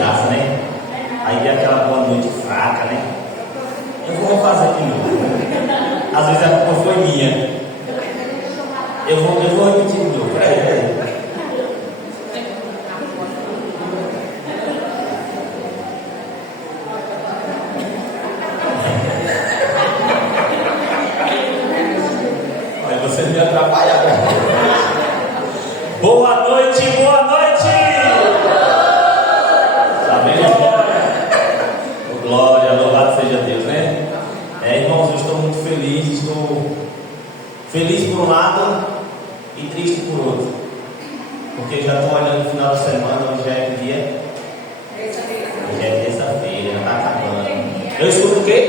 graça, né? Aí vem aquela boa noite fraca, né? Eu vou refazer de novo. Às vezes a culpa foi minha. Eu vou repetir de novo. Peraí. Olha, vocês me atrapalharam. Boa noite, boa noite! Amém? Glória, louvado seja Deus, né? Irmãos, eu estou muito feliz. Estou feliz por um lado e triste por outro. Porque já estou olhando no final de semana, hoje já é que dia? Hoje é terça-feira, já está acabando. Eu escuto o quê?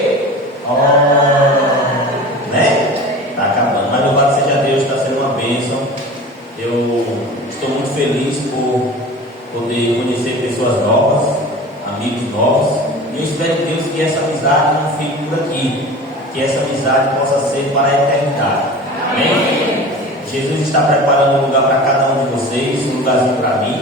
Né? Está acabando. Mas louvado seja Deus, está sendo uma bênção. Eu estou muito feliz por poder conhecer pessoas novas, amigos novos. E eu espero em Deus que essa amizade não fique por aqui, que essa amizade possa ser para a eternidade. Amém? Jesus está preparando um lugar para cada um de vocês, um lugarzinho para mim.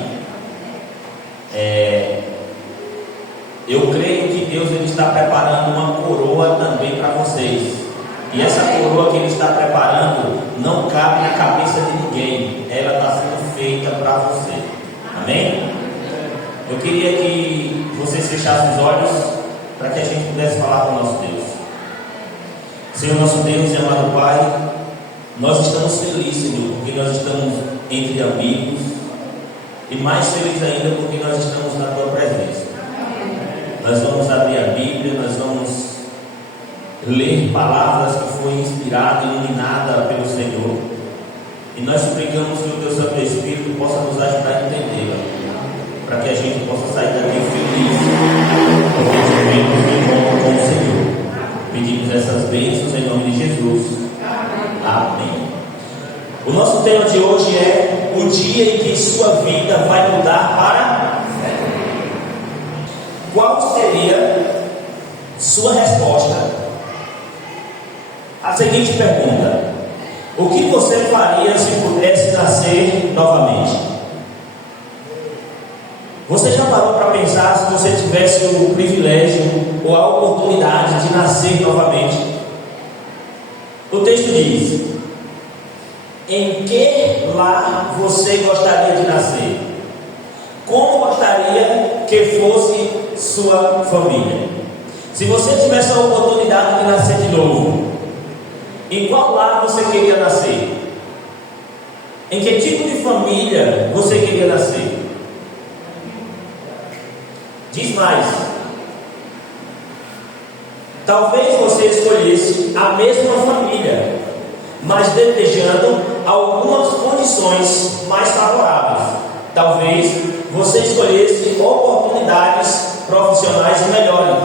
Eu creio que Deus ele está preparando uma coroa também para vocês. E essa coroa que Ele está preparando não cabe na cabeça de ninguém. Ela está sendo feita para você. Amém? Eu queria que vocês fechassem os olhos para que a gente pudesse falar com o nosso Deus. Senhor nosso Deus e amado Pai, nós estamos felizes, Senhor, porque nós estamos entre amigos. E mais felizes ainda porque nós estamos na Tua presença. Nós vamos abrir a Bíblia, nós vamos ler palavras que foi inspirada, iluminada pelo Senhor, e nós suplicamos que o Teu Santo Espírito possa nos ajudar a entendê-la, para que a gente possa sair daqui feliz, porque tivemos um encontro com o Senhor. Pedimos essas bênçãos em nome de Jesus. Amém. O nosso tema de hoje é o dia em que sua vida vai mudar para sempre. Qual seria sua resposta a seguinte pergunta: o que você faria se pudesse nascer novamente? Você já parou para pensar se você tivesse o privilégio ou a oportunidade de nascer novamente? O texto diz: em que lar você gostaria de nascer? Como gostaria que fosse sua família? Se você tivesse a oportunidade de nascer de novo, em qual lar você queria nascer? Em que tipo de família você queria nascer? Diz mais: talvez você escolhesse a mesma família, mas desejando algumas condições mais favoráveis. Talvez você escolhesse oportunidades profissionais melhores.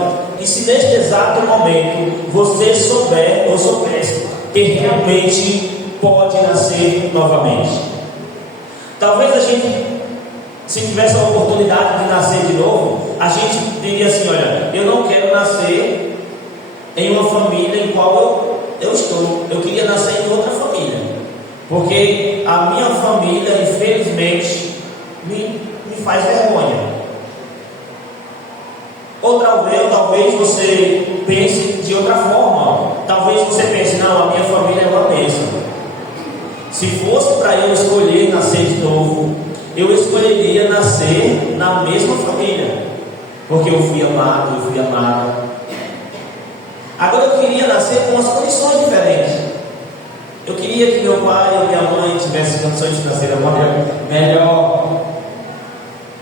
E se neste exato momento você souber ou soubesse que realmente pode nascer novamente. Talvez a gente, se tivesse a oportunidade de nascer de novo, a gente diria assim: olha, eu não quero nascer em uma família em qual eu estou. Eu queria nascer em outra família, porque a minha família, infelizmente, me faz vergonha. Ou talvez você pense de outra forma. Talvez você pense: não, a minha família é uma bênção. Se fosse para eu escolher nascer de novo, eu escolheria nascer na mesma família, porque eu fui amado, eu fui amada. Agora eu queria nascer com as condições diferentes. Eu queria que meu pai ou minha mãe tivessem condições financeiras melhor.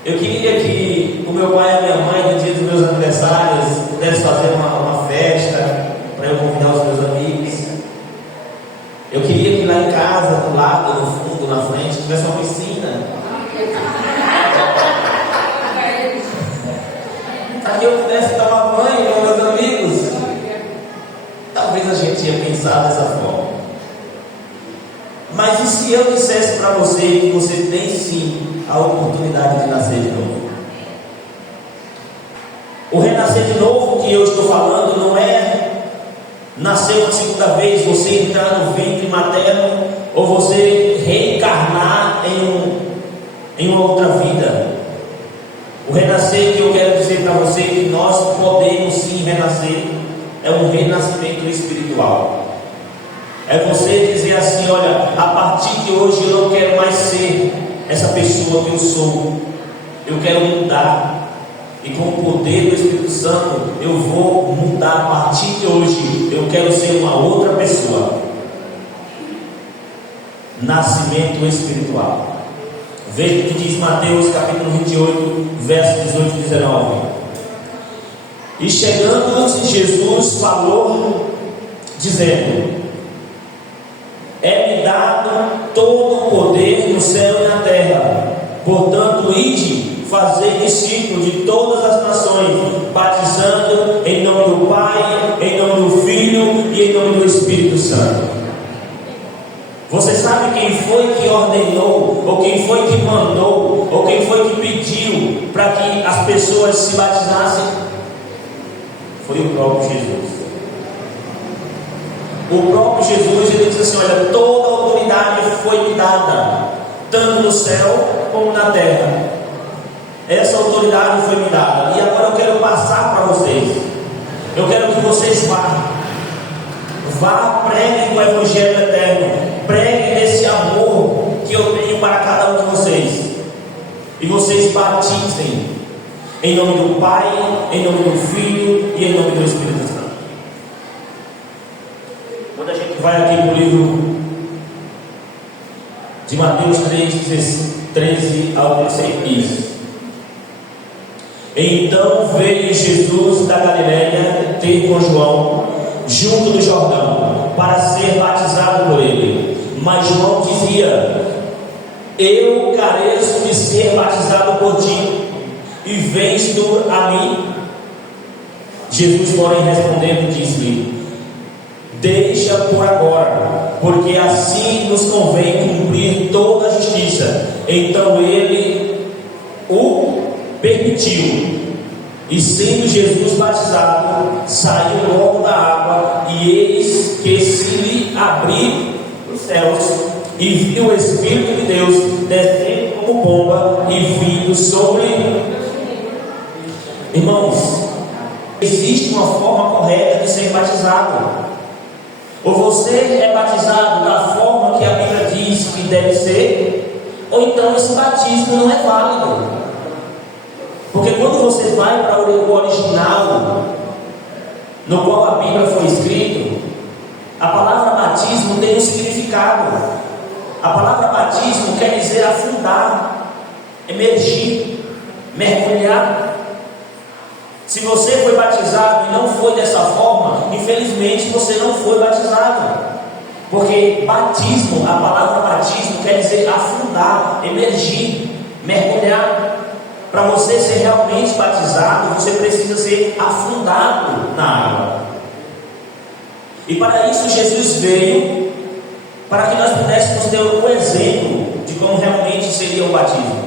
Eu queria que o meu pai e a minha mãe, no dia dos meus aniversários, pudessem fazer uma festa para eu convidar os meus amigos. Eu queria que lá em casa, do lado, no fundo, na frente, tivesse uma piscina, para que eu pudesse tomar banho com meus amigos. Talvez a gente ia pensar dessa forma. Mas e se eu dissesse para você que você tem sim a oportunidade de nascer de novo? O renascer de novo que eu estou falando não é nascer uma segunda vez, você entrar no ventre materno, ou você reencarnar em uma outra vida. O renascer que eu quero dizer para você que nós podemos sim renascer é um renascimento espiritual. É você dizer assim: olha, a partir de hoje eu não quero mais ser essa pessoa que eu sou, eu quero mudar. E com o poder do Espírito Santo eu vou mudar. A partir de hoje eu quero ser uma outra pessoa. Nascimento espiritual. Veja o que diz Mateus capítulo 28, versos 18 e 19. E chegando Jesus falou, dizendo: é-me dado todo o poder no céu e na terra. Portanto, ide, fazei discípulos de todas as nações, batizando em nome do Pai, em nome do Filho e em nome do Espírito Santo. Você sabe quem foi que ordenou, ou quem foi que mandou, ou quem foi que pediu para que as pessoas se batizassem? Foi o próprio Jesus. O próprio Jesus, ele diz assim: olha, toda a autoridade foi me dada, tanto no céu como na terra. Essa autoridade foi me dada, e agora eu quero passar para vocês. Eu quero que vocês vá, preguem o Evangelho eterno, preguem desse amor que eu tenho para cada um de vocês, e vocês batizem em nome do Pai, em nome do Filho e em nome do Espírito Santo. Quando a gente vai aqui para o livro de Mateus 13 ao 16, diz: então veio Jesus da Galiléia ter com João junto do Jordão, para ser batizado por ele. Mas João dizia: eu careço de ser batizado por ti, e vens tu a mim? Jesus, porém, respondendo, disse-lhe: deixa por agora, porque assim nos convém cumprir toda a justiça. Então ele o permitiu. E sendo Jesus batizado, saiu logo da água, e eis que se lhe abriram os céus, e viu o Espírito de Deus descendo como pomba e vindo sobre ele. Irmãos, existe uma forma correta de ser batizado. Ou você é batizado da forma que a Bíblia diz que deve ser, ou então esse batismo não é válido. Porque quando você vai para o original, no qual a Bíblia foi escrita, a palavra batismo tem um significado. A palavra batismo quer dizer afundar, emergir, mergulhar. Se você foi batizado e não foi dessa forma, infelizmente você não foi batizado. Porque batismo, a palavra batismo quer dizer afundar, emergir, mergulhar. Para você ser realmente batizado, você precisa ser afundado na água. E para isso Jesus veio, para que nós pudéssemos ter um exemplo de como realmente seria o batismo.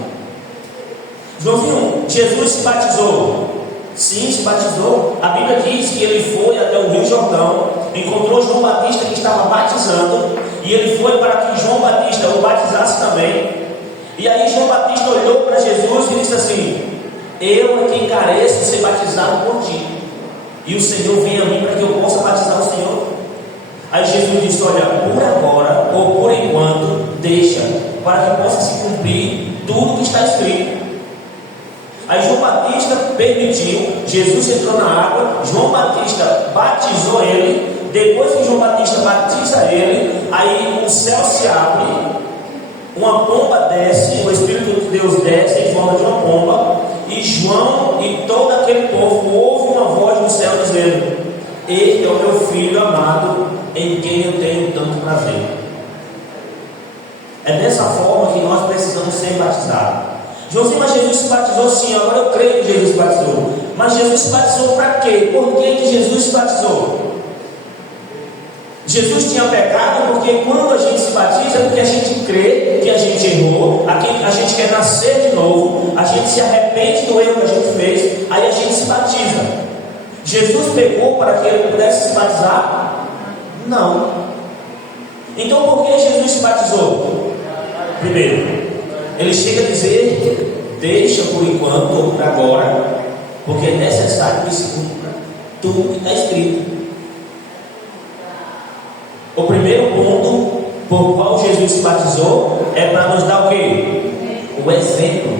Joãozinho, Jesus se batizou? Sim, se batizou. A Bíblia diz que ele foi até o Rio Jordão, encontrou João Batista que estava batizando, e ele foi para que João Batista o batizasse também. E aí João Batista olhou para Jesus e disse assim: eu é quem careço de ser batizado por ti, e o Senhor vem a mim para que eu possa batizar o Senhor. Aí Jesus disse: olha, por agora ou por enquanto, deixa, para que possa se cumprir tudo que está escrito. Aí João Batista permitiu, Jesus entrou na água, João Batista batizou ele. Depois que João Batista batiza ele, aí o céu se abre, uma pomba desce, o Espírito de Deus desce em forma de uma pomba, e João e todo aquele povo ouve uma voz do céu dizendo: ele é o meu filho amado, em quem eu tenho tanto prazer. É dessa forma que nós precisamos ser batizados. Joãozinho, mas Jesus se batizou? Sim, agora eu creio que Jesus se batizou. Mas Jesus se batizou para quê? Por que Jesus se batizou? Jesus tinha pecado, porque quando a gente se batiza é porque a gente crê que a gente errou, a gente quer nascer de novo, a gente se arrepende do erro que a gente fez, aí a gente se batiza. Jesus pecou para que ele pudesse se batizar? Não. Então por que Jesus se batizou? Primeiro, ele chega a dizer: deixa por enquanto, ou por agora, porque é necessário que se cumpra tudo que está escrito. O primeiro ponto por qual Jesus se batizou é para nos dar o quê? O exemplo.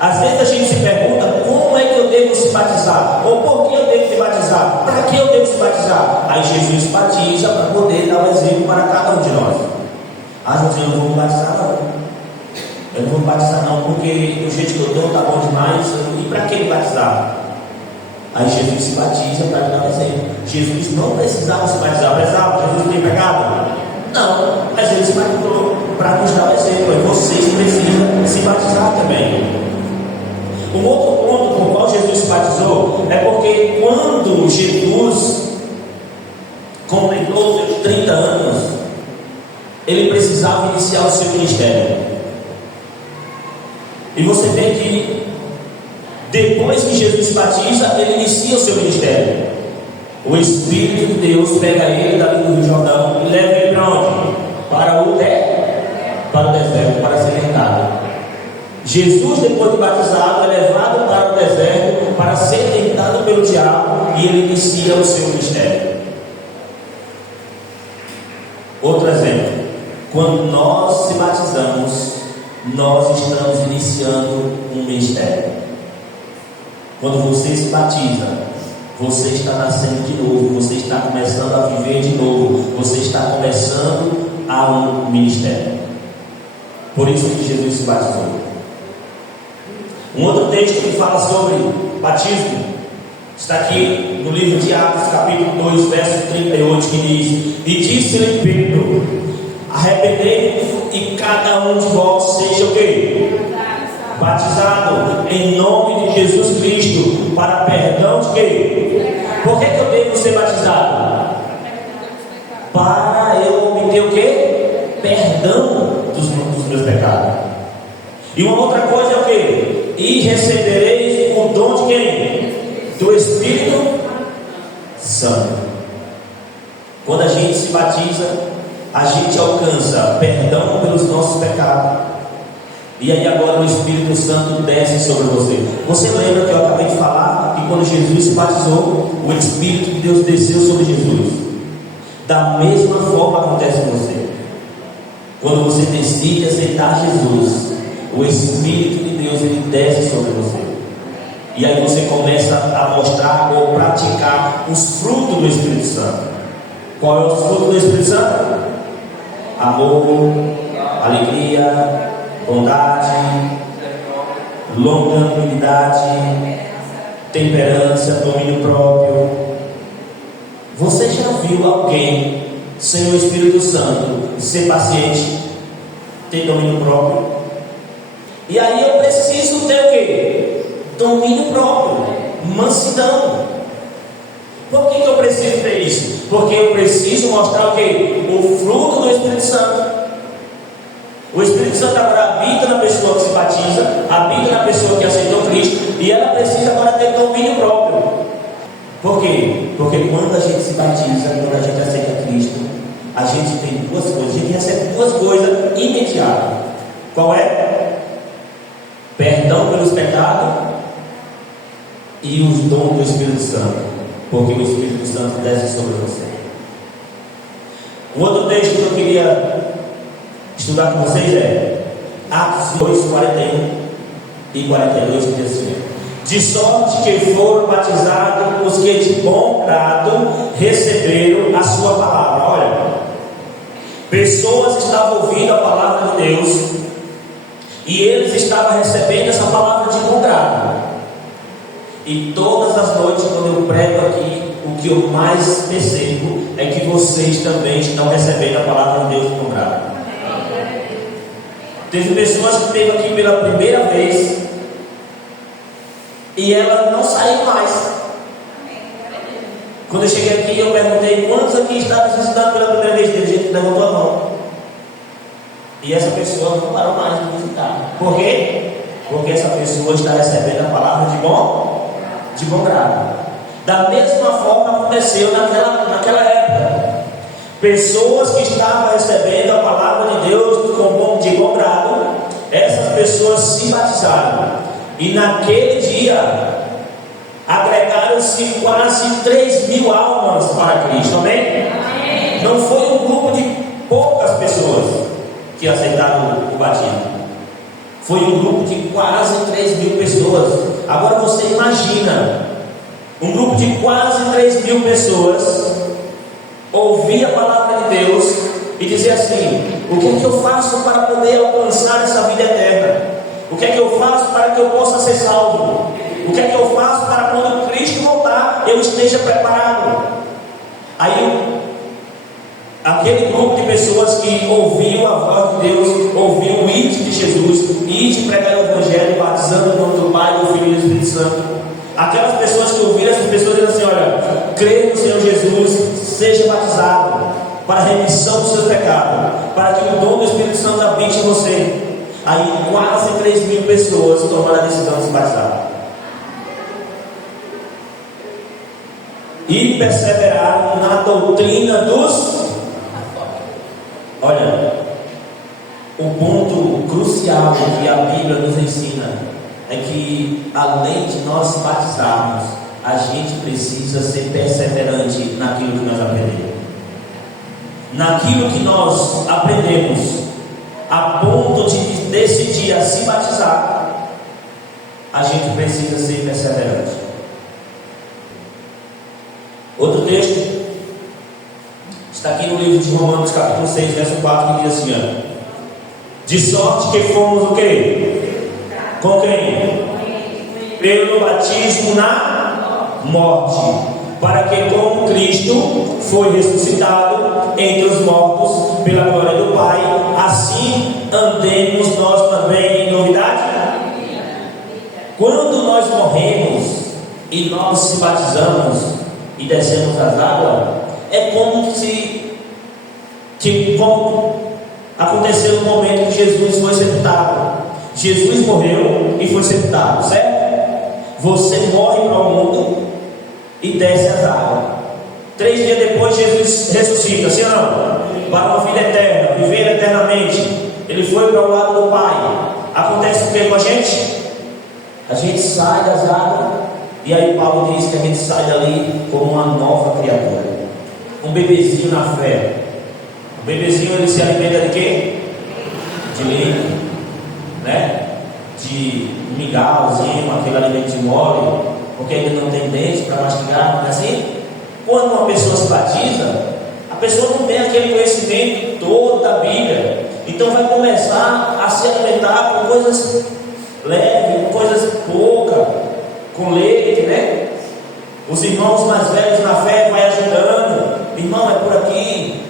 Às vezes a gente se pergunta: como é que eu devo se batizar? Ou por que eu devo se batizar? Para que eu devo se batizar? Aí Jesus batiza para poder dar o exemplo para cada um de nós. Mas eu não vou me batizar não. Eu não vou me batizar não, porque do jeito que eu estou está bom demais. E para que me batizar? Aí Jesus se batiza para dar o exemplo. Jesus não precisava se batizar. Precisava? Jesus tem pecado? Não, mas ele se batizou para nos dar o exemplo. E vocês precisam se batizar também. Um outro ponto por qual Jesus se batizou é porque quando Jesus completou os seus 30 anos, ele precisava iniciar o seu ministério. E você vê que depois que Jesus se batiza, ele inicia o seu ministério. O Espírito de Deus pega ele dali do Rio Jordão e leva ele para onde? Para o deserto, para ser tentado. Jesus, depois de batizado, é levado para o deserto para ser tentado pelo diabo, e ele inicia o seu ministério. Outro exemplo: quando nós se batizamos, nós estamos iniciando um ministério. Quando você se batiza, você está nascendo de novo, você está começando a viver de novo, você está começando a um ministério. Por isso que Jesus se batizou. Um outro texto que fala sobre batismo está aqui no livro de Atos, capítulo 2, verso 38, que diz: e disse-lhe Pedro: arrependei-vos e cada um de vós seja o quê? Batizado em nome de Jesus Cristo para perdão de quê? Por que eu devo ser batizado? Para eu obter o quê? Perdão dos meus pecados. E uma outra coisa é o quê? E recebereis o dom de quem? Do Espírito Santo. Quando a gente se batiza, a gente alcança perdão pelos nossos pecados. E aí agora o Espírito Santo desce sobre você. Você lembra que eu acabei de falar que quando Jesus se batizou, o Espírito de Deus desceu sobre Jesus? Da mesma forma acontece com você. Quando você decide aceitar Jesus, o Espírito de Deus ele desce sobre você. E aí você começa a mostrar ou praticar os frutos do Espírito Santo. Qual é o fruto do Espírito Santo? Amor, alegria, bondade, longanimidade, temperança, domínio próprio. Você já viu alguém sem o Espírito Santo ser paciente, ter domínio próprio? E aí eu preciso ter o quê? Domínio próprio, mansidão. Por que eu preciso ter isso? Porque eu preciso mostrar o quê? O fruto do Espírito Santo. O Espírito Santo agora habita na pessoa que se batiza, habita na pessoa que aceitou Cristo, e ela precisa agora ter domínio próprio. Por quê? Porque quando a gente se batiza, quando a gente aceita Cristo, a gente tem duas coisas, a gente recebe duas coisas imediatas. Qual é? Perdão pelos pecados e os dons do Espírito Santo, porque o Espírito Santo desce sobre você. Um outro texto que eu queria estudar com vocês é Atos 2, 41 e 42, que diz assim: de sorte que foram batizados os que de bom grado receberam a sua palavra. Olha, pessoas estavam ouvindo a palavra de Deus e eles estavam recebendo essa palavra de bom grado. E todas as noites, quando eu prego aqui, o que eu mais percebo é que vocês também estão recebendo a palavra de Deus de bom grado. Teve pessoas que esteve aqui pela primeira vez e ela não saiu mais. Quando eu cheguei aqui, eu perguntei quantos aqui estavam visitando pela primeira vez. Tem gente que levantou a mão. E essa pessoa não parou mais de visitar. Por quê? Porque essa pessoa está recebendo a palavra de bom grado. Da mesma forma aconteceu naquela época. Pessoas que estavam recebendo a palavra de Deus de bom grado, essas pessoas se batizaram. E naquele dia agregaram-se quase 3.000 almas para Cristo. Amém? Amém? Não foi um grupo de poucas pessoas que aceitaram o batismo. Foi um grupo de quase 3.000 pessoas. Agora você imagina um grupo de quase 3.000 pessoas ouvir a palavra de Deus e dizer assim: o que é que eu faço para poder alcançar essa vida eterna? O que é que eu faço para que eu possa ser salvo? O que é que eu faço para quando Cristo voltar eu esteja preparado? Aí aquele grupo de pessoas que ouviam a voz de Deus, ouviam o ide de Jesus, ide pregar o Evangelho, batizando o nome do Pai, do Filho e do Espírito Santo. Aquelas pessoas que ouviram, essas pessoas dizem assim: olha, crê no Senhor Jesus, seja batizado para a remissão dos seus pecados, para que o dom do Espírito Santo habite em você. Aí quase 3.000 pessoas tomaram a decisão de se batizar e perseveraram na doutrina dos... Olha, o ponto crucial que a Bíblia nos ensina é que, além de nós batizarmos, a gente precisa ser perseverante naquilo que nós aprendemos. Naquilo que nós aprendemos, a ponto de decidir a se batizar, a gente precisa ser perseverante. Outro texto está aqui no livro de Romanos, capítulo 6, verso 4, que diz assim: ó, de sorte que fomos o quê? Com quem? Pelo batismo na morte, para que como Cristo foi ressuscitado entre os mortos pela glória do Pai, assim andemos nós também em novidade. Quando nós morremos e nós se batizamos e descemos as águas, é como como aconteceu no momento que Jesus foi sepultado. Jesus morreu e foi sepultado, certo? Você morre para o mundo e desce as águas. 3 dias depois Jesus ressuscita, sim ou não? Para uma vida eterna, viver eternamente. Ele foi para o lado do Pai. Acontece o que com a gente? A gente sai das águas, e aí Paulo diz que a gente sai dali como uma nova criatura, um bebezinho na fé. O bebezinho, ele se alimenta de quê? De leite, né? De migalzinho, aquele alimento de mole, porque ele não tem dente para mastigar, não é assim? Quando uma pessoa se batiza, a pessoa não tem aquele conhecimento todo da Bíblia, então vai começar a se alimentar com coisas leves, com coisas poucas, com leite, né? Os irmãos mais velhos na fé vai ajudando: irmão, é por aqui,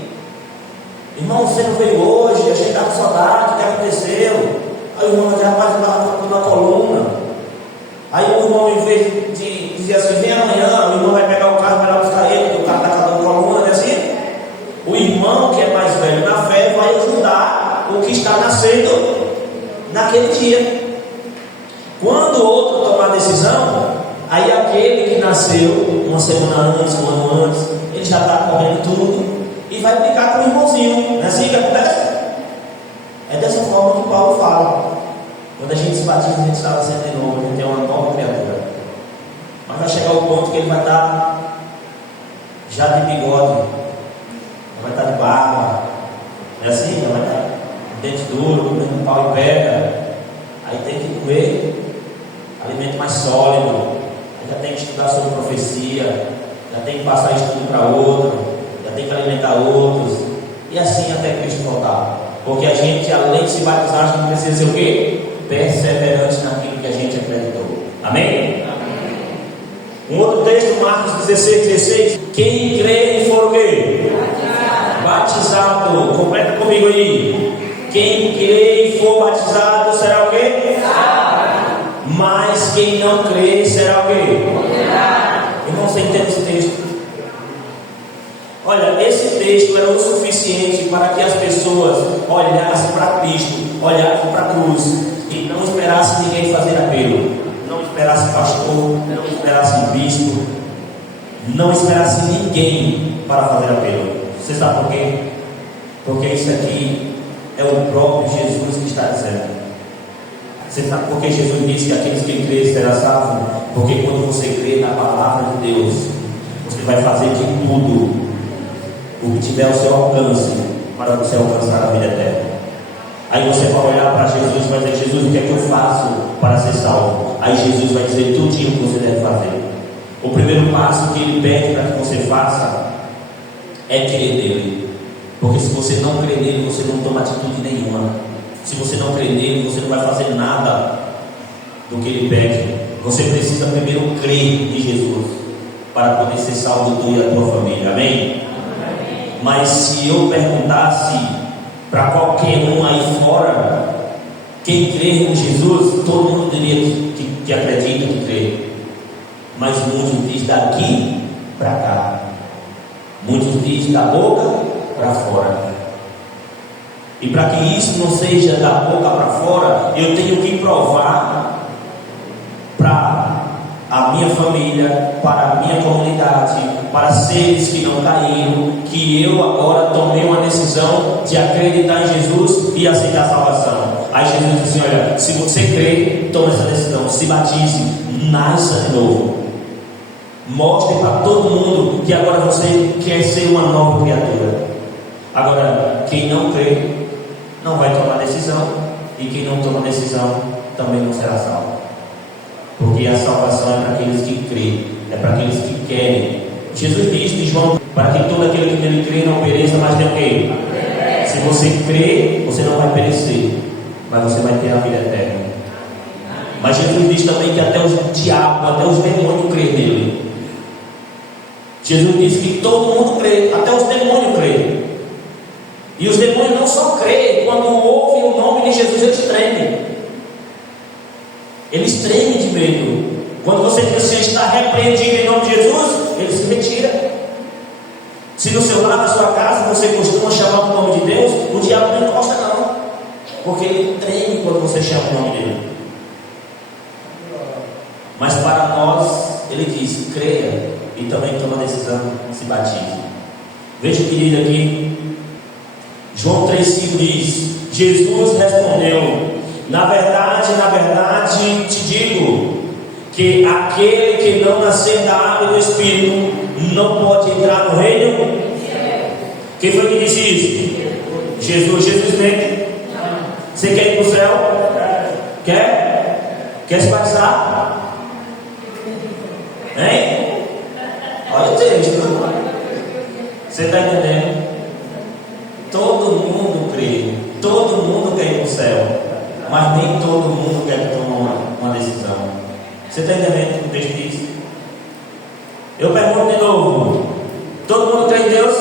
irmão, você não veio hoje, a gente está com saudade, o que aconteceu? Aí o irmão vai dizer: rapaz, está na coluna. Aí o irmão, em vez de dizer assim, vem amanhã, o irmão vai pegar o carro, vai lá buscar ele, porque o carro está acabando coluna, não é assim? O irmão que é mais velho na fé vai ajudar o que está nascendo naquele dia. Quando o outro tomar a decisão, aí aquele que nasceu uma semana antes, um ano antes, ele já está correndo tudo e vai brincar com o irmãozinho. Não é assim que acontece? É dessa forma que Paulo fala. Quando a gente se batiza, a gente está nascendo de novo, a gente é uma nova criatura. Mas vai chegar o ponto que ele vai estar já de bigode, vai estar de barba, não é assim? Já vai estar de dente duro, comendo pau e pedra. Aí tem que comer alimento mais sólido, aí já tem que estudar sobre profecia, já tem que passar estudo para outro, já tem que alimentar outros, e assim até Cristo voltar. Porque a gente, além de se batizar, a gente precisa ser o quê? Perseverante naquilo que a gente acreditou. Amém? Amém. Um outro texto, Marcos 16:16. Quem crê e for o quê? Batizado. Completa comigo aí. Quem crê e for batizado será o quê? Mas quem não crê será o quê? Irmão, você entende esse texto? Olha, esse texto era o suficiente para que as pessoas olhassem para Cristo, olhassem para a cruz e não esperassem ninguém fazer apelo, não esperassem pastor, não esperassem bispo, não esperassem ninguém para fazer apelo. Você sabe por quê? Porque isso aqui é o próprio Jesus que está dizendo. Você sabe por que Jesus disse que aqueles que crêem serão salvos? Porque quando você crê na palavra de Deus, você vai fazer de tudo o que tiver ao seu alcance para você alcançar a vida eterna. Aí você vai olhar para Jesus e vai dizer: Jesus, o que é que eu faço para ser salvo? Aí Jesus vai dizer tudinho que você deve fazer. O primeiro passo que Ele pede para que você faça é crer nele. Porque se você não crer nele, você não toma atitude nenhuma. Se você não crer nele, você não vai fazer nada do que Ele pede. Você precisa primeiro crer em Jesus para poder ser salvo tu e a tua família. Amém? Mas se eu perguntasse para qualquer um aí fora, quem crê em Jesus, todo mundo diria que acredita, que crê. Mas muitos dizem daqui para cá, muitos dizem da boca para fora. E para que isso não seja da boca para fora, eu tenho que provar para a minha família, para a minha comunidade, para seres que não caíram, que eu agora tomei uma decisão de acreditar em Jesus e aceitar a salvação. Aí Jesus diz assim: olha, se você crê, tome essa decisão, se batize, nasça de novo. Mostre para todo mundo que agora você quer ser uma nova criatura. Agora, quem não crê não vai tomar decisão, e quem não toma decisão também não será salvo. Porque a salvação é para aqueles que creem, é para aqueles que querem. Jesus disse em João: para que todo aquele que nele crê não pereça, mas tenha o quê? Se você crê, você não vai perecer, mas você vai ter a vida eterna. Mas Jesus diz também que até os diabos, até os demônios creem nele. Jesus disse que todo mundo crê, até os demônios creem. E os demônios não só creem, quando ouvem o nome de Jesus, eles tremem. Eles tremem de medo. Quando você diz assim: está repreendido em nome de Jesus, ele se retira. Se no seu lar, na sua casa, você costuma chamar o nome de Deus, o diabo não encosta não, porque ele treme quando você chama o nome dele. Mas para nós, ele diz: creia e também toma a decisão, se batize. Veja o que diz aqui. João 3,5 diz: Jesus respondeu: na verdade, te digo, que aquele que não nascer da água e do Espírito não pode entrar no reino. Quem foi que disse isso? Jesus. Jesus mente? Você quer ir para o céu? Quer se batizar? Hein? Olha o texto. Você está entendendo? Todo mundo crê, todo mundo quer ir para o céu, mas nem todo mundo quer tomar uma decisão. Você está entendendo o que o texto diz? Eu pergunto de novo: todo mundo crê em Deus?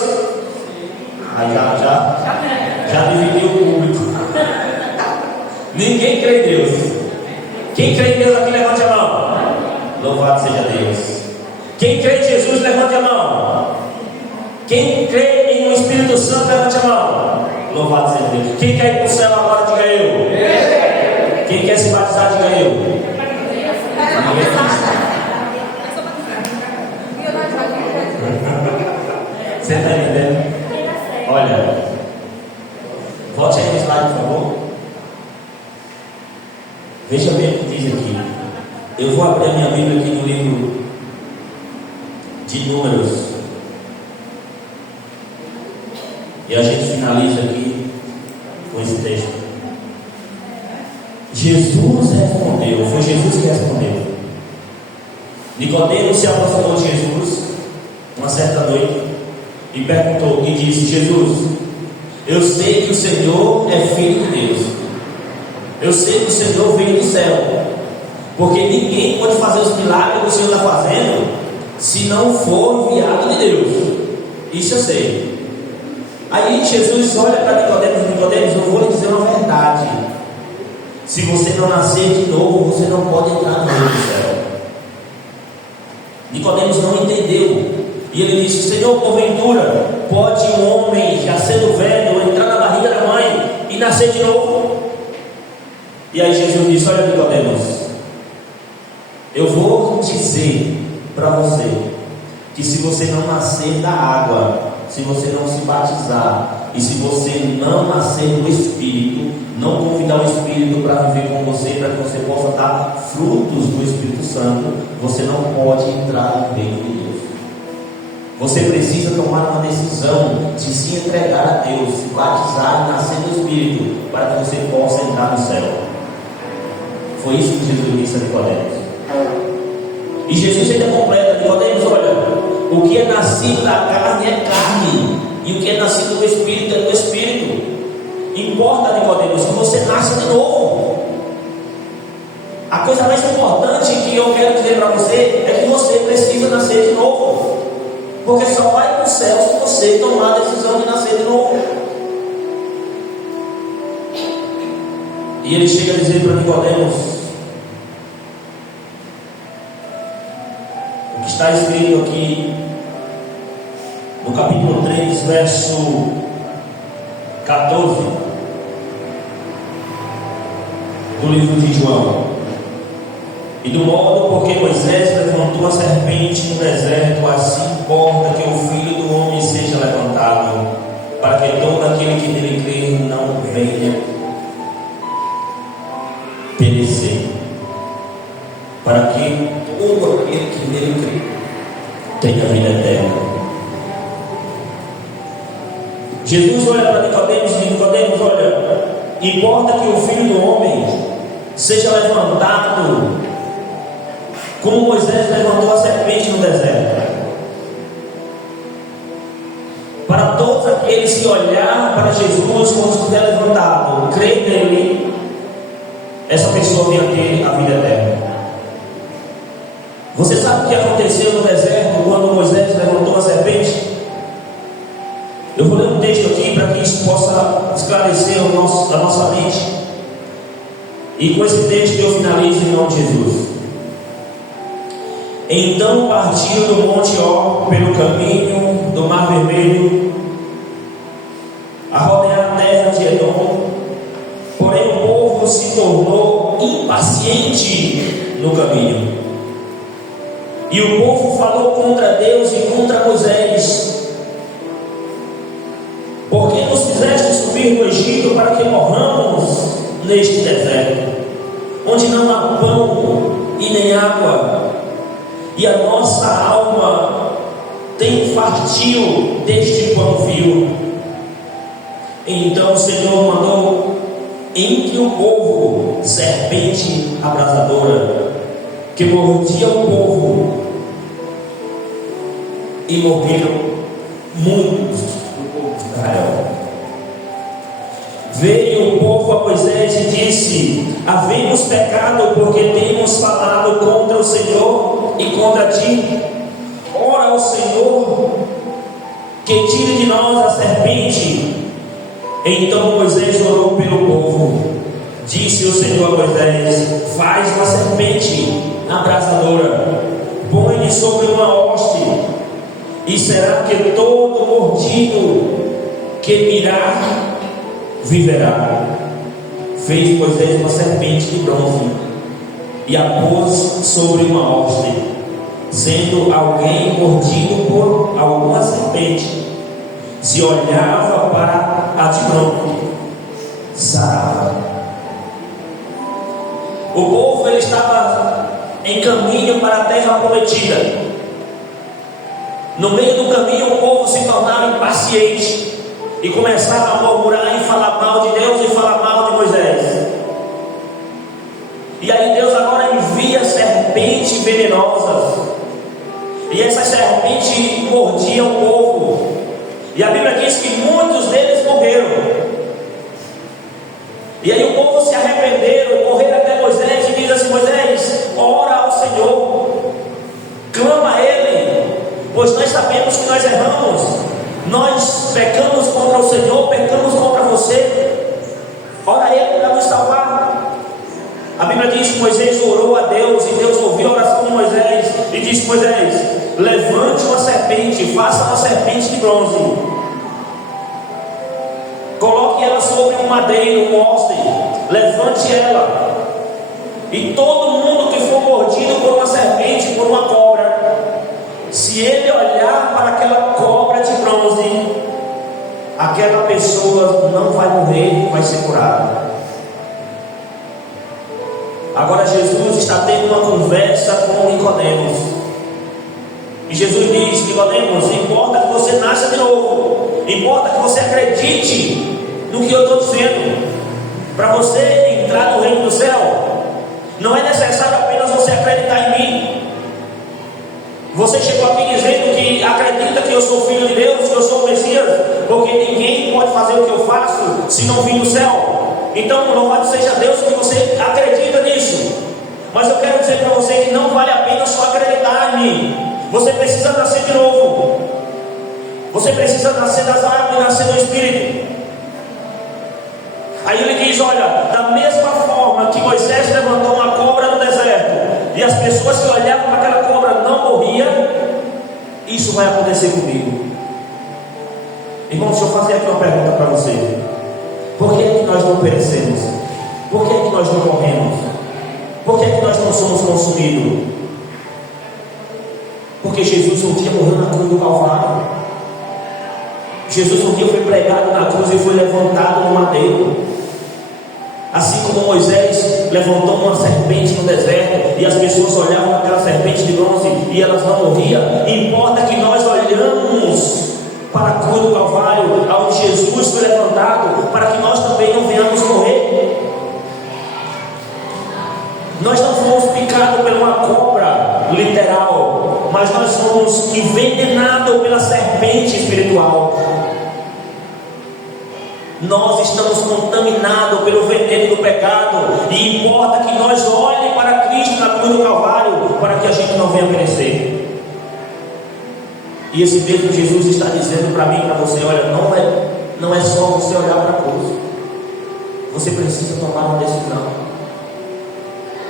Já dividiu o público. Ninguém crê em Deus. Quem crê em Deus aqui, levante a mão. Louvado seja Deus. Quem crê em Jesus, levante a mão. Quem crê em um Espírito Santo, levante a mão. Louvado seja Deus. Quem quer ir para o céu agora, diga eu. Quem quer se batizar, diga eu. Você está entendendo? Olha, volte aí no slide, por favor. Veja bem o que diz aqui. Eu vou abrir a minha Bíblia aqui no livro de Números, e a gente finaliza aqui com esse texto. Jesus respondeu, foi Jesus que respondeu. Nicodemo se aproximou de Jesus uma certa noite e perguntou, e disse: Jesus, eu sei que o Senhor é filho de Deus, eu sei que o Senhor veio do céu, porque ninguém pode fazer os milagres que o Senhor está fazendo se não for enviado de Deus. Isso eu sei. Aí Jesus olha para Nicodemo: eu vou lhe dizer uma verdade. Se você não nascer de novo, você não pode entrar no reino do céu. Nicodemos não entendeu. E ele disse: Senhor, porventura pode um homem, já sendo velho, entrar na barriga da mãe e nascer de novo? E aí Jesus disse: olha, Nicodemos, eu vou dizer para você que se você não nascer da água, se você não se batizar e se você não nascer do Espírito, não convidar o Espírito para viver com você, para que você possa dar frutos do Espírito Santo, você não pode entrar no reino de Deus. Você precisa tomar uma decisão de se entregar a Deus, se batizar e nascer do Espírito, para que você possa entrar no céu. Foi isso que Jesus disse a Nicodemos. E Jesus ainda completa: Nicodemos, olha, o que é nascido da carne é carne, e o que é nascido do Espírito é do Espírito. Importa, Nicodemos, que você nasça de novo. A coisa mais importante que eu quero dizer para você é que você precisa nascer de novo, porque só vai para o céu se você tomar a decisão de nascer de novo. E ele chega a dizer para Nicodemos o que está escrito aqui no capítulo 3, verso 14 do livro de João: e do modo porque Moisés levantou a serpente no deserto, assim importa que o Filho do Homem seja levantado, para que todo aquele que nele crê não venha perecer, para que todo aquele que nele crê tenha vida eterna. Jesus olha para Nicodemos e diz: Nicodemos, olha, importa que o Filho do Homem seja levantado, como Moisés levantou a serpente no deserto, para todos aqueles que olhar para Jesus quando estiver levantado, crer nele, essa pessoa venha ter a vida eterna. Você sabe o que aconteceu no deserto quando Moisés levantou a serpente? Eu vou ler um texto aqui para que isso possa esclarecer a nossa mente, e com esse texto eu finalizo em nome de Jesus. Então partiram do Monte Or pelo caminho do Mar Vermelho, a rodear a terra de Edom. Porém o povo se tornou impaciente no caminho, e o povo falou contra Deus e contra Moisés: por que nos fizeste subir do Egito para que morramos neste deserto, onde não há pão e nem água, e a nossa alma tem fartio deste pão vil? Então o Senhor mandou entre o povo serpente abrasadora, que mordia o povo, e morreram muitos do povo de Israel. Veio o povo a Moisés e disse: havemos pecado porque temos falado contra o Senhor e contra ti. Ora ao Senhor que tire de nós a serpente. Então Moisés orou pelo povo. Disse o Senhor a Moisés: faz uma serpente abrasadora, põe-lhe sobre uma hoste, e será que todo mordido que mirar viverá. Fez Moisés uma serpente de bronze e a pôs sobre uma hoste. Sendo alguém mordido por alguma serpente, se olhava para a de bronze, sarava. O povo ele estava em caminho para a terra prometida. No meio do caminho o povo se tornava impaciente e começava a murmurar e falar mal de Deus e falar mal de Moisés. E aí Deus agora envia serpentes venenosas, e essas serpentes mordiam o povo, e a Bíblia diz que muitos deles morreram. E aí o povo se arrependeram, correram até Moisés e diz assim: Moisés, ora ao Senhor, clama a Ele, pois nós sabemos que nós erramos, nós pecamos contra o Senhor, pecamos contra você. Ora a Ele para nos salvar. A Bíblia diz que Moisés orou a Deus, e Deus ouviu a oração de Moisés e disse: Moisés, levante uma serpente, faça uma serpente de bronze, coloque ela sobre um madeiro, um hoste, levante ela, e todo mundo que for mordido por uma serpente, por uma cobra, se ele olhar para aquela cobra de bronze, aquela pessoa não vai morrer, vai ser curada. Agora Jesus está tendo uma conversa com Nicodemos. E Jesus diz: Nicodemos, importa que você nasça de novo. Importa que você acredite no que eu estou dizendo. Para você entrar no reino do céu, não é necessário apenas você acreditar em mim. Você chegou aqui dizendo que acredita que eu sou filho de Deus, que eu sou o Messias, porque ninguém pode fazer o que eu faço se não vir do céu. Então, louvado seja Deus que você acredita nisso. Mas eu quero dizer para você que não vale a pena só acreditar em mim. Você precisa nascer de novo. Você precisa nascer das águas e nascer do Espírito. Aí ele diz: olha, da mesma forma que Moisés levantou uma cobra no deserto, e as pessoas que olhavam para aquela cobra não morriam, isso vai acontecer comigo. Irmão, deixa eu fazer aqui uma pergunta para você. Por que é que nós não perecemos? Por que é que nós não morremos? Por que é que nós não somos consumidos? Porque Jesus um dia morreu na cruz do Calvário. Jesus um dia foi pregado na cruz e foi levantado no madeiro. Assim como Moisés levantou uma serpente no deserto e as pessoas olhavam para aquela serpente de bronze e elas não morriam, importa que nós olhamos para a cruz do Calvário, onde Jesus foi levantado, para que nós também não venhamos morrer. Nós não fomos picados por uma cobra literal, mas nós fomos envenenados pela serpente espiritual. Nós estamos contaminados pelo veneno do pecado, e importa que nós olhem para Cristo na cruz do Calvário, para que a gente não venha perecer. E esse mesmo Jesus está dizendo para mim e para você: olha, não é só você olhar para a cruz, você precisa tomar uma decisão.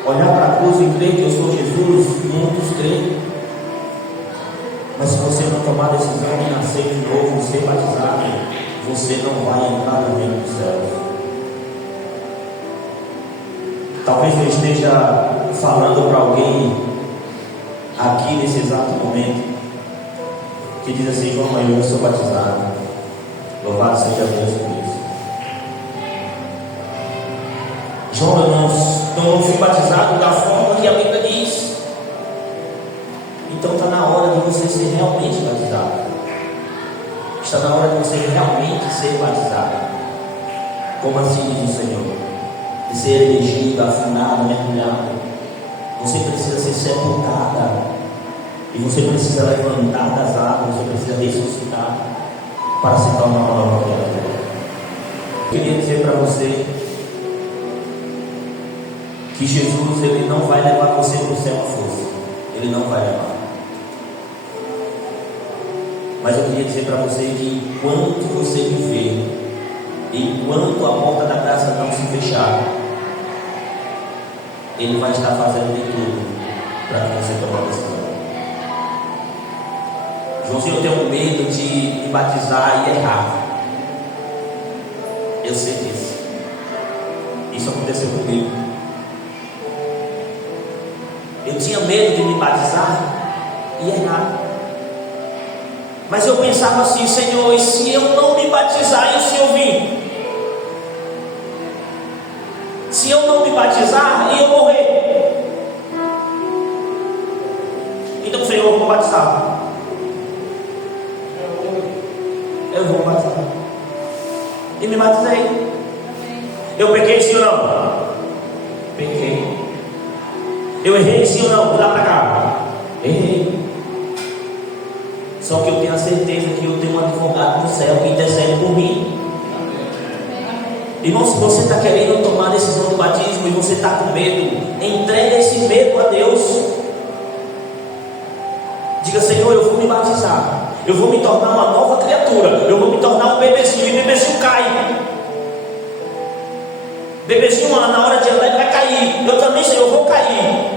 Olhar para a cruz e crer que eu sou Jesus, muitos creem, mas se você não tomar a decisão de nascer de novo, ser batizado, você não vai entrar no reino dos céus. Talvez eu esteja falando para alguém aqui nesse exato momento que diz assim: João, eu sou batizado. Louvado seja Deus por isso. João, eu não fui batizado da forma que a Bíblia diz. Então está na hora de você ser realmente batizado. Está na hora de você realmente ser batizado. Como assim diz o Senhor? De ser elegido, afinado, mergulhado. Você precisa ser sepultada. E você precisa levantar das águas. Você precisa ressuscitar para se tornar uma nova criatura. Eu queria dizer para você que Jesus, Ele não vai levar você para o céu à força. Ele não vai levar. Mas eu queria dizer para você que enquanto você viver, enquanto a porta da graça não se fechar, Ele vai estar fazendo de tudo para que você tome a decisão. Joãozinho, eu tenho medo de me batizar e errar. Eu sei disso. Isso aconteceu comigo. Eu tinha medo de me batizar e errar. Mas eu pensava assim: Senhor, e se eu não me batizar e o Senhor vir? Se eu não me batizar e eu morrer? Então, Senhor, eu vou batizar. Eu vou batizar. E me batizei. Eu pequei, sim ou não? Pequei. Eu errei, sim ou não? Vou dar para cá. Errei. Só que eu tenho a certeza que eu tenho um advogado no céu que intercede por mim. Irmão, se você está querendo tomar a decisão do batismo e você está com medo, entregue esse medo a Deus. Diga: Senhor, eu vou me batizar. Eu vou me tornar uma nova criatura. Eu vou me tornar um bebezinho. E bebezinho cai. Bebezinho, na hora de andar, ele vai cair. Eu também, Senhor, eu vou cair.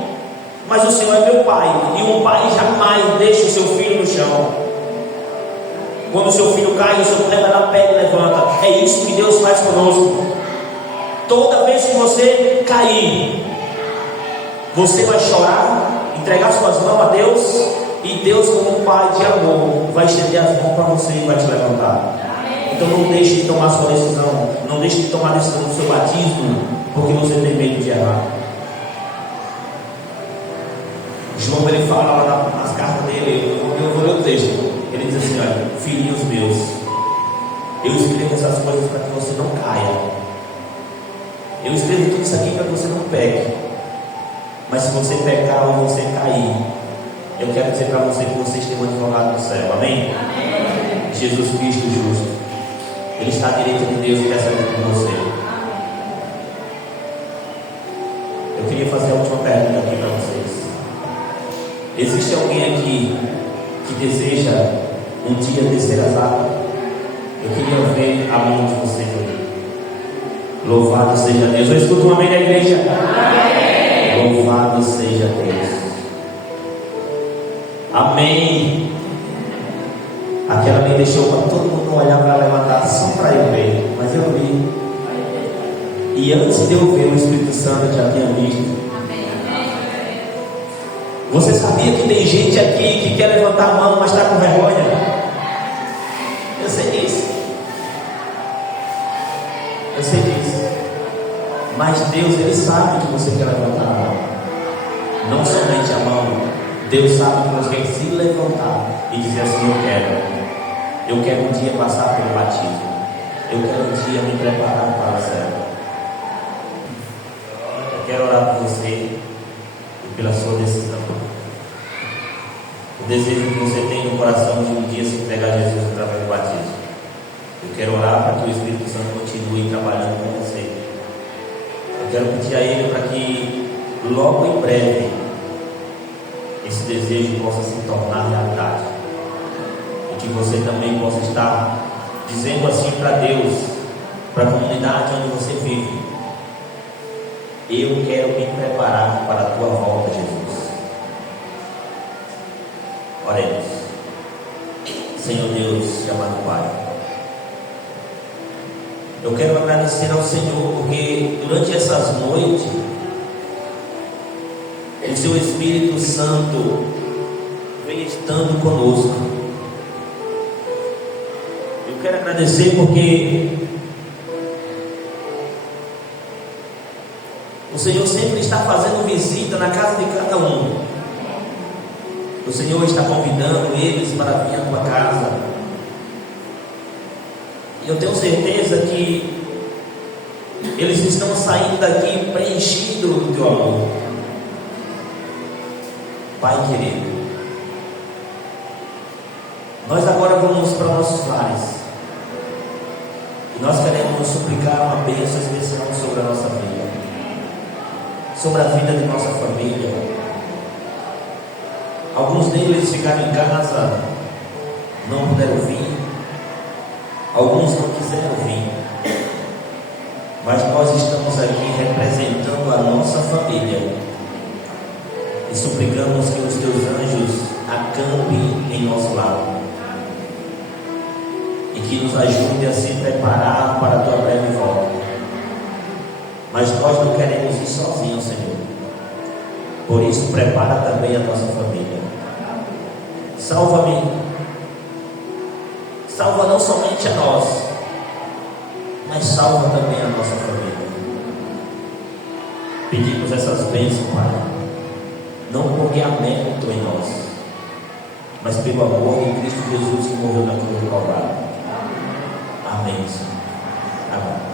Mas o Senhor é meu pai. E um pai jamais deixa o seu filho no chão. Quando o seu filho cai, o Senhor leva na pé e levanta. É isso que Deus faz conosco. Toda vez que você cair, você vai chorar, entregar suas mãos a Deus. E Deus, como um pai de amor, vai estender as mãos para você e vai te levantar. Então não deixe de tomar sua decisão. Não deixe de tomar a decisão do seu batismo, porque você tem medo de errar. João, ele fala lá nas cartas dele, eu vou ler o texto. Ele diz assim: olha, filhinhos meus, eu escrevo essas coisas para que você não caia. Eu escrevo tudo isso aqui para que você não peque. Mas se você pecar ou você cair, eu quero dizer para você que vocês têm um advogado no céu. Amém? Amém. Jesus Cristo justo. Ele está à direita de Deus e quer saber com você. Eu queria fazer a última pergunta aqui para vocês. Existe alguém aqui que deseja um dia descer as águas? Eu queria ver a mão de vocês aqui. Louvado seja Deus. Eu escuto um amém da igreja. Amém. Louvado seja Deus. Amém. Aquela me deixou para todo mundo olhar para levantar só para eu ver. Mas eu vi. E antes de eu ver, o Espírito Santo já tinha visto. Você sabia que tem gente aqui que quer levantar a mão, mas está com vergonha? Eu sei disso. Eu sei disso. Mas Deus, Ele sabe que você quer levantar a mão. Não somente a mão. Deus sabe que você quer se levantar e dizer assim: eu quero. Eu quero um dia passar pelo batismo. Eu quero um dia me preparar para o céu. Eu quero orar por você e pela sua decisão. O desejo que você tem no coração de um dia se entregar a Jesus através do batismo. Eu quero orar para que o Espírito Santo continue trabalhando com você. Eu quero pedir a Ele para que logo em breve esse desejo possa se tornar realidade. E que você também possa estar dizendo assim para Deus, para a comunidade onde você vive: eu quero me preparar para a tua volta, Jesus. Oremos. Senhor Deus, amado Pai, eu quero agradecer ao Senhor porque durante essas noites o Seu Espírito Santo vem estando conosco. Eu quero agradecer porque o Senhor sempre está fazendo visita na casa de cada um. O Senhor está convidando eles para vir à tua casa. E eu tenho certeza que eles estão saindo daqui preenchidos do teu amor. Pai querido, nós agora vamos para nossos lares. E nós queremos suplicar uma bênção especial sobre a nossa vida, sobre a vida de nossa família. Alguns deles ficaram em casa, não puderam vir. Alguns não quiseram vir. Mas nós estamos aqui representando a nossa família e suplicamos que os teus anjos acampem em nosso lado e que nos ajude a se preparar para a tua breve volta. Mas nós não queremos ir sozinhos, Senhor. Por isso, prepara também a nossa família. Salva-me. Salva não somente a nós, mas salva também a nossa família. Pedimos essas bênçãos, Pai, não porque há mérito em nós, mas pelo amor de Cristo Jesus que morreu na cruz do Calvário. Amém, Senhor. Amém.